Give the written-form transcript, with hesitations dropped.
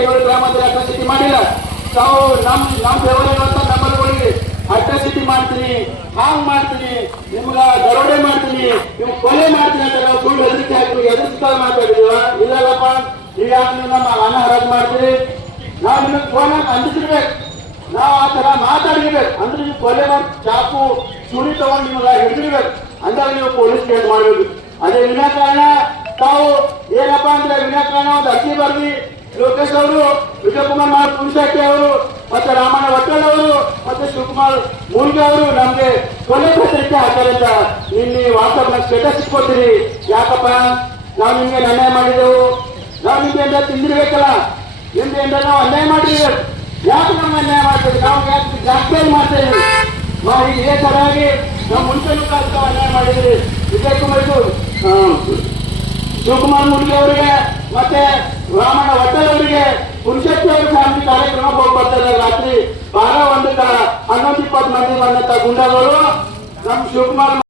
ಐನೂರು ಗ್ರಾಮದಲ್ಲಿ ಅಟ್ರಾಸಿಟಿ ಮಾಡಿಲ್ಲ. ತಾವು ನಮ್ಮ ಬೆವರಿರುವಂತ ನಮ್ಮಲ್ಲಿ ಅಟ್ರಾಸಿಟಿ ಮಾಡ್ತೀನಿ, ಹಾಂಗ್ ಮಾಡ್ತೀನಿ, ನಿಮ್ಗ ದರೋಡೆ ಮಾಡ್ತೀನಿ, ನಿಮ್ಗೆ ಕೊಲೆ ಮಾಡ್ತೀನಿ ಅಂತ ನಾವು ಸುಳ್ಳು ಹೆದರಿಕೆ ಹಾಕಿ ಎದುರಿಸ್ತಾ ಮಾತಾಡಿದೀವ. ಇಲ್ಲಲ್ಲಪ್ಪ, ಈಗ ನೀವು ನಮ್ಮ ಹಣ ಹರಾಜು ಮಾಡ್ತೀರಿ, ನಾವು ನಿಮಗೆ ಫೋನ್ ಅಂದಿರ್ಬೇಕು, ನಾವು ಆ ತರ ಮಾತಾಡಿರ್ಬೇಕು. ಅಂದ್ರೆ ನೀವು ಕೊಲೆ ಮಾಡಿ ಚಾಕು ಚೂರಿ ತಗೊಂಡು ನಿಮ್ಗೆ ಹಿಡಿದಿರ್ಬೇಕು, ಅಂದಾಗ ನೀವು ಪೊಲೀಸ್ ಕೇಸ್ ಮಾಡಬೇಕು. ಅದೇ ವಿನಾಕಾರಣ ತಾವು ಏನಪ್ಪ ಅಂದ್ರೆ ವಿನಾಕಾರಣ ಒಂದು ಅರ್ಜಿ ಬರ್ದಿ ಲೋಕೇಶ್ ಅವರು, ವಿಜಯಕುಮಾರ್ ಪುರುಷಾಟಿ ಅವರು, ಮತ್ತೆ ರಾಮಣ್ಣ ವಟ್ಟಲ್ ಅವರು, ಮತ್ತೆ ಶಿವಕುಮಾರ್ ಮೂಲ್ಗೆ ಅವರು ನಮ್ಗೆ ಕೊಲೆ ಪತ್ರಿಕೆ ಹಾಕಾರಂತ ನಿನ್ನೆ ವಾಟ್ಸಪ್ ನ ಸ್ಟೇಟಸ್ ಇಟ್ಕೊತೀರಿ. ಯಾಕಪ್ಪ, ನಾವು ನಿಮ್ಗೆ ಅನ್ಯಾಯ ಮಾಡಿದೆವು, ನಾವು ನಿಮ್ಗೆ ಏನಾರ ತಿಂದಿರ್ಬೇಕಲ್ಲ, ನಿಮ್ಗೆ ಏನಾರ ನಾವು ಅನ್ಯಾಯ ಮಾಡಿರ್ಬೇಕು. ಯಾಕೆ ನಮ್ಗೆ ಅನ್ಯಾಯ ಮಾಡ್ತೇವೆ, ನಾವು ಯಾಕೆ ಜಾಸ್ತಿ ಮಾಡ್ತೇವೆ. ನಾವು ಈಗ ಇದೇ ತರವಾಗಿ ನಾವು ಮುಂಚೆನೂ ಅನ್ಯಾಯ ಮಾಡಿದ್ರಿ. ವಿಜಯಕುಮಾರ್ ಶಿವಕುಮಾರ್ ಮೂಲ್ಗೆ ಅವರಿಗೆ ಮತ್ತೆ ರಾಮಣ್ಣ ವಟ್ಟಲ್ ಅವರಿಗೆ ಪುರುಷತ್ವ ಫ್ಯಾಮಿಲಿ ಕಾರ್ಯಕ್ರಮ ಹೋಗಿ ಬರ್ತಾರೆ. ರಾತ್ರಿ 12-1 11-20 ಮಂದಿ ಬಂದಂತ ಗುಂಡಗಳು ನಮ್ಮ ಶಿವಕುಮಾರ್